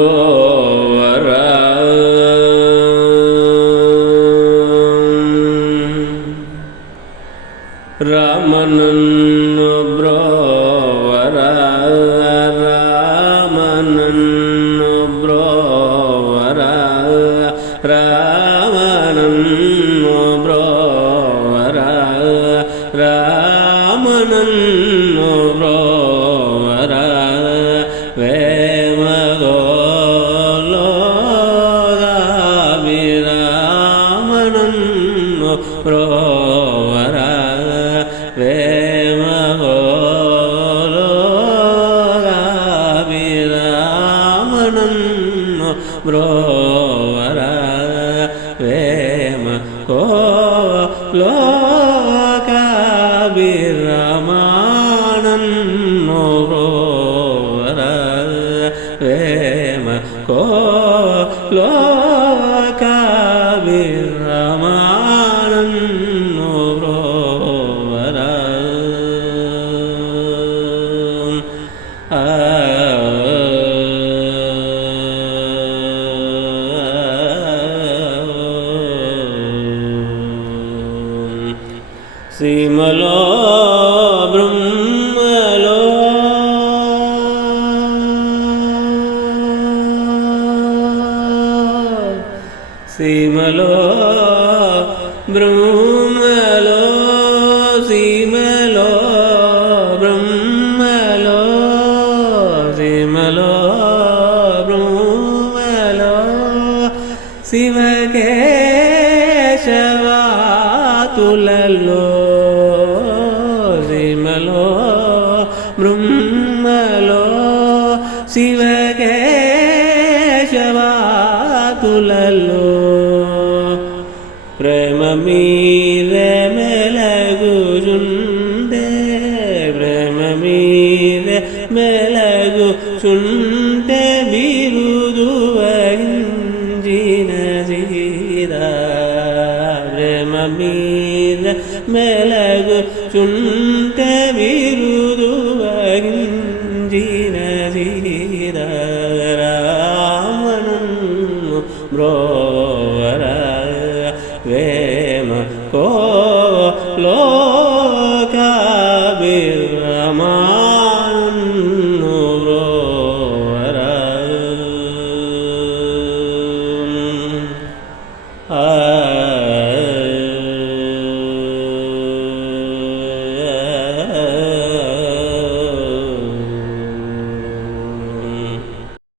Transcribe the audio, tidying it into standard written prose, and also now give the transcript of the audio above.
ರಾಮನನ್ನೊಬ್ರೋವರ ರಾಮನನ್ನೊಬ್ರೋವರ ರಾಮನನ್ನೊಬ್ರೋವರ ರಾಮನನ್ನೊಬ್ರೋವರ ರಾಮನನ್ನೊಬ್ರೋವರ ವೇಮಗೋಲೋಗಾಭಿರಾಮನನ್ನೊಬ್ರೋವರ ವೇಮಗೋಲೋಗಾಭಿರಾಮನನ್ನೊಬ್ರೋವರ ವೇಮಗೋಲೋಗಾಭಿರಾಮನನ್ನೊಬ್ರೋವರ ವೇಮಗೋಲೋಗಾಭಿರಾಮನನ್ನೊಬ್ರೋವರ శ్రీమలో బ్రహ్మలో సీమలో బ్రహ్మలో సీమలో బ్రహ్మలో సీమలో బ్రహ్మలో శివకేశవాతులలో సీమలో బ్రహ్మలో శివకేశవాతులలో ప్రేమ మీద మెలగుచుండే ప్రేమ మీద మెలగుచుండే బిరుదు వహించిన సీదా ప్రేమ మీద మెలగుచుండే బిరుదు వహించిన సీదా